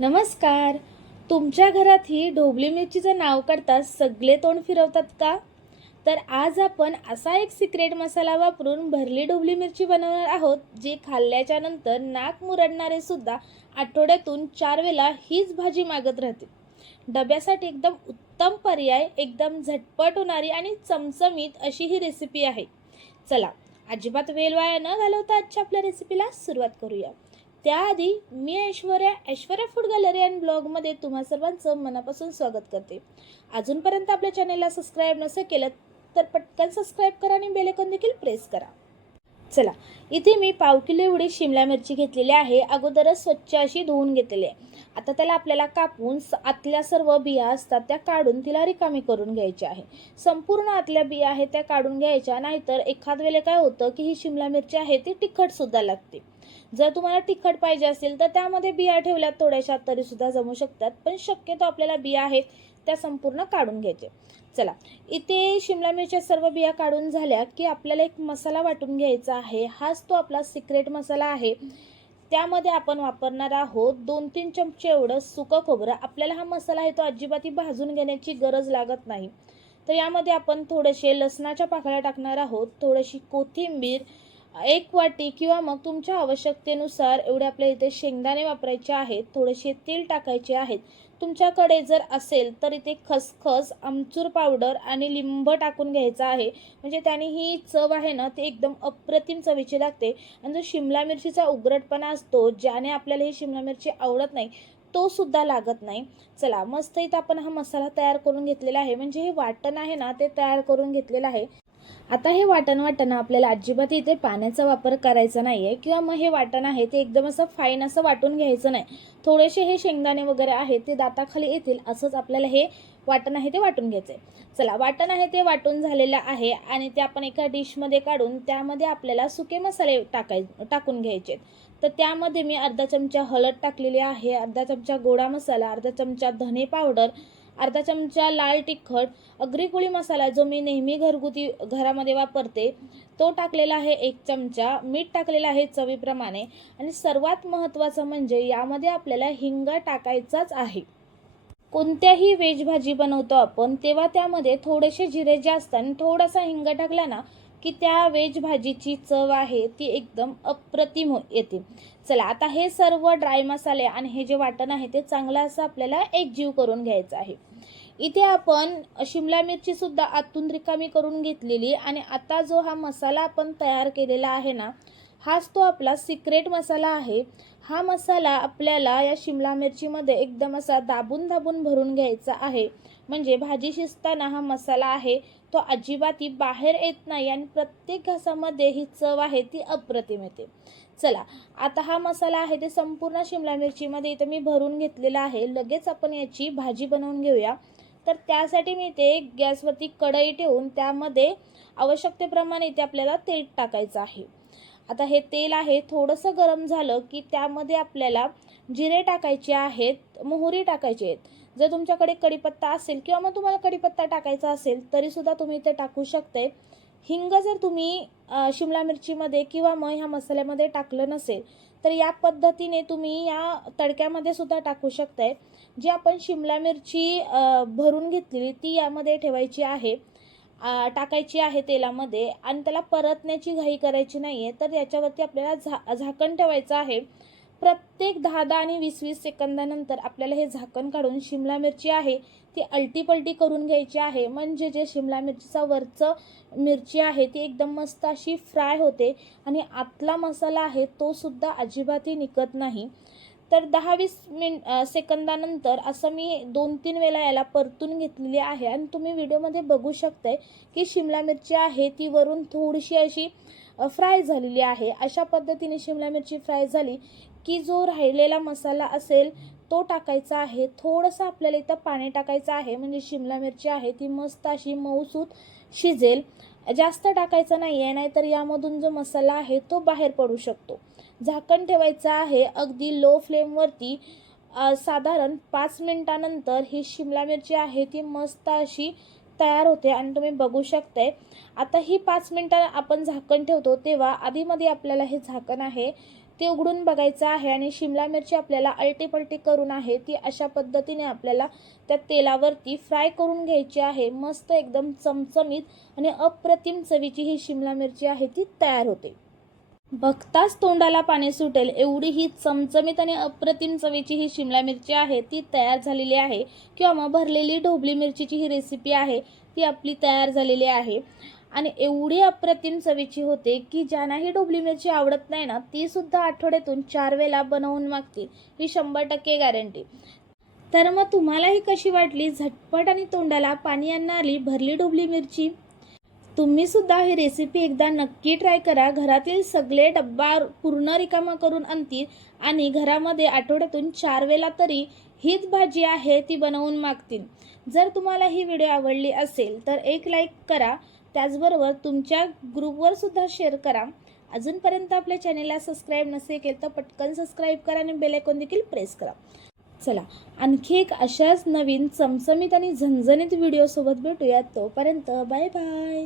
नमस्कार. तुमच्या घरात ही ढोबली मिरचीचं नाव काढताच सगळे तोंड फिरवतात का? तर आज आपण असा एक सिक्रेट मसाला वापरून भरली ढोबली मिरची बनवणार आहोत, जी खाल्ल्याच्या नंतर नाक मुरडणारे सुद्धा आठवड्यातून 4 वेळा हीच भाजी मागत राहतील. डब्यासाठी एकदम उत्तम पर्याय, एकदम झटपट होणारी आणि चमचमीत अशी ही रेसिपी आहे. चला, अजिबात वेळ वाया न घालवता आजच्या आपल्या रेसिपीला सुरुवात करूया. त्याआधी मी ऐश्वर्या फूड गॅलरी अँड ब्लॉगमध्ये तुम्हा सर्वांचं मनापासून स्वागत करते. अजूनपर्यंत आपल्या चॅनेलला सबस्क्राईब नसेल केलं तर पटकन सबस्क्राईब करा आणि बेल आयकॉन देखील प्रेस करा. चला, इथे मी पाव किलो एवढी शिमला मिरची घेतलेली आहे. अगोदरच स्वच्छ अशी धुवून घेतलेली आहे. आता त्याला आपल्याला कापून आतल्या सर्व बिया असतात त्या काढून तिला रिकामी करून घ्यायची आहे. संपूर्ण आतल्या बिया आहेत त्या काढून घ्यायच्या, नाहीतर एखाद वेळेला काय होतं की ही शिमला मिरची आहे ती तिखट सुद्धा लागते. जर तुम्हाला तिखट पाहिजे असेल तर त्यामध्ये बिया ठेवल्यात थोड्याशा तरी सुद्धा जमू शकतात, पण शक्यतो आपल्याला बिया आहेत त्या संपूर्ण काढून घ्यायचे. चला, इथे शिमला मिरच्या सर्व बिया काढून झाल्या की आपल्याला एक मसाला वाटून घ्यायचा आहे. हाच तो आपला सिक्रेट मसाला आहे. त्यामध्ये आपण वापरणार आहोत 2-3 चमचे एवढं सुकं खोबरं. आपल्याला हा मसाला आहे तो अजिबात भाजून घेण्याची गरज लागत नाही. तर यामध्ये आपण थोडेसे लसणाच्या पाकळ्या टाकणार आहोत, थोडीशी कोथिंबीर, 1 वाटी किंवा मग तुमच्या आवश्यकतेनुसार एवढे आपल्या इथे शेंगदाणे वापरायचे आहेत, थोडेसे तेल टाकायचे आहेत. तुमच्याकडे जर असेल तर इथे खसखस, आमचूर पावडर आणि लिंब टाकून घ्यायचा आहे. म्हणजे त्याने ही चव आहे ना ती एकदम अप्रतिम चवीची लागते. आणि जो शिमला मिरचीचा उघरटपणा असतो, ज्याने आपल्याला ही शिमला मिरची आवडत नाही, तो सुद्धा लागत नाही. चला, मस्त इथं आपण हा मसाला तयार करून घेतलेला आहे. म्हणजे हे वाटण आहे ना ते तयार करून घेतलेलं आहे. आता हे वाटण आपल्याला अजिबात इथे पाण्याचा वापर करायचा नाही आहे, किंवा मग हे वाटण आहे ते एकदम असं फाईन असं वाटून घ्यायचं नाही. थोडेसे हे शेंगदाणे वगैरे आहेत ते दाताखाली येतील असंच आपल्याला हे वाटण आहे ते वाटून घ्यायचं आहे. चला, वाटण आहे ते वाटून झालेलं आहे आणि ते आपण एका डिशमध्ये काढून त्यामध्ये आपल्याला सुके मसाले टाकून घ्यायचे. तर त्यामध्ये मी अर्धा चमचा हळद टाकलेली आहे, अर्धा चमचा गोडा मसाला, अर्धा चमचा धने पावडर, अर्धा चमचा लाल तिखट, अग्री मसाला जो मी नेहमी घरगुती घरामध्ये वापरते तो टाकलेला आहे 1 चमचा, मीठ टाकलेलं आहे चवीप्रमाणे आणि सर्वात महत्त्वाचं म्हणजे यामध्ये आपल्याला हिंग टाकायचाच आहे. कोणत्याही व्हेज भाजी बनवतो आपण तेव्हा त्यामध्ये थोडेसे जिरे जास्त आणि थोडासा हिंग टाकला ना की त्या व्हेज भाजीची चव आहे ती एकदम अप्रतिम येते. चला, आता हे सर्व ड्राय मसाले आणि हे जे वाटण आहे ते चांगलं असं आपल्याला एकजीव करून घ्यायचं आहे. इथे आपण शिमला मिरची सुद्धा आतून रिकामी करून घेतलेली आणि आता जो हा मसाला आपण तयार केलेला आहे ना, हाच तो आपला सिक्रेट मसाला आहे. हा मसाला आपल्याला या शिमला मिरचीमध्ये एकदम असा दाबून दाबून भरून घ्यायचा आहे. म्हणजे भाजी शिजताना हा मसाला आहे तो अजिबात बाहेर येत नाही आणि प्रत्येक घासामध्ये ही चव आहे ती अप्रतिम येते. चला, आता हा मसाला आहे ते संपूर्ण शिमला मिरचीमध्ये इथं मी भरून घेतलेला आहे. लगेच आपण याची भाजी बनवून घेऊया. तर त्यासाठी मी इथे गॅसवरती कढई ठेवून त्यामध्ये आवश्यकतेप्रमाणे इथे आपल्याला तेल टाकायचं आहे. आता हे तेल आहे थोडंसं गरम झालं की त्यामध्ये आपल्याला जिरे टाकायचे आहेत, मोहरी टाकायची आहेत. जर तुमच्याकडे कढीपत्ता असेल किंवा मग तुम्हाला कढीपत्ता टाकायचा असेल तरीसुद्धा तुम्ही ते टाकू शकते. हिंग जर तुम्ही शिमला मिरचीमध्ये किंवा मग ह्या मसाल्यामध्ये टाकलं नसेल तर या पद्धतीने तुम्ही या तडक्यामध्ये सुद्धा टाकू शकताय. जी आपण शिमला मिरची भरून घेतलेली ती यामध्ये ठेवायची आहे, टाकायची आहे तेलामध्ये आणि त्याला परतण्याची घाई करायची नाही आहे. तर याच्यावरती आपल्याला झाकण ठेवायचं आहे. प्रत्येक 10-10 आणि 20-20 सेकंदानंतर आपल्याला हे झाकण काढून शिमला मिरची आहे ती अलटी-पलटी करून घ्यायची आहे. म्हणजे जे शिमला मिरचीचा वरचं मिरची आहे ती एकदम मस्त अशी फ्राय होते आणि आतला मसाला आहे तो सुद्धा अजिबातही निघत नाही. तर 10-20 सेकंदानंतर असं मी 2-3 वेळा याला परतून घेतलेली आहे आणि तुम्ही व्हिडिओमध्ये बघू शकताय की शिमला मिरची आहे ती वरून थोडीशी अशी फ्राय झालेली आहे. अशा पद्धतीने शिमला मिरची फ्राय झाली की जो राहिलेला मसाला असेल तो टाकायचा आहे. थोडंसं आपल्याला इथं पाणी टाकायचं आहे म्हणजे शिमला मिरची आहे ती मस्त अशी मऊसूत शिजेल. जास्त टाकायचं नाही आहे, नाहीतर यामधून जो मसाला आहे तो बाहेर पडू शकतो. झाकण ठेवायचं आहे अगदी लो फ्लेमवरती. साधारण 5 मिनिटानंतर ही शिमला मिरची आहे ती मस्त अशी तयार होते आणि तुम्ही बघू शकताय. आता ही 5 मिनिटं आपण झाकण ठेवतो तेव्हा आधीमध्ये आपल्याला हे झाकण आहे ते उघडून बघायचं आहे आणि शिमला मिरची आपल्याला अलटीपलटी करून आहे ती अशा पद्धतीने आपल्याला त्या तेलावरती फ्राय करून घ्यायची आहे. मस्त एकदम चमचमीत आणि अप्रतिम चवीची ही शिमला मिरची आहे ती तयार होते. बघताच तोंडाला पाणी सुटेल एवढी ही चमचमीत आणि अप्रतिम चवीची ही शिमला मिरची आहे ती तयार झालेली आहे. किंवा मग भरलेली ढोबली मिरचीची ही रेसिपी आहे ती आपली तयार झालेली आहे. आणि एवढी अप्रतिम चवीची होते की ज्यांनाही ढोबली मिरची आवडत नाही ना, ती सुद्धा आठवड्यातून 4 वेळा बनवून मागतील, ही 100% गॅरंटी. तर मग तुम्हाला ही कशी वाटली झटपट आणि तोंडाला पाणी आणणारी भरली ढोबली मिरची? तुम्ही सुद्धा ही रेसिपी एकदा नक्की ट्राय करा. घरातील सगळे डब्बा पूर्ण रिकामा करून आणतील आणि घरामध्ये आठवड्यातून 4 वेळा तरी हीच भाजी आहे ती बनवून मागतील. जर तुम्हाला ही व्हिडिओ आवडली असेल तर एक लाईक करा. त्याचबरोबर तुमच्या ग्रुपवर सुद्धा शेअर करा. अजूनपर्यंत आपल्या चॅनेलला सबस्क्राईब नसेल केलं तर पटकन सबस्क्राईब करा आणि बेल आयकॉन देखील प्रेस करा. चला आणखी एक अशाच नवीन चमचमीत आणि झणझणीत व्हिडिओसोबत भेटूयात. तोपर्यंत बाय बाय.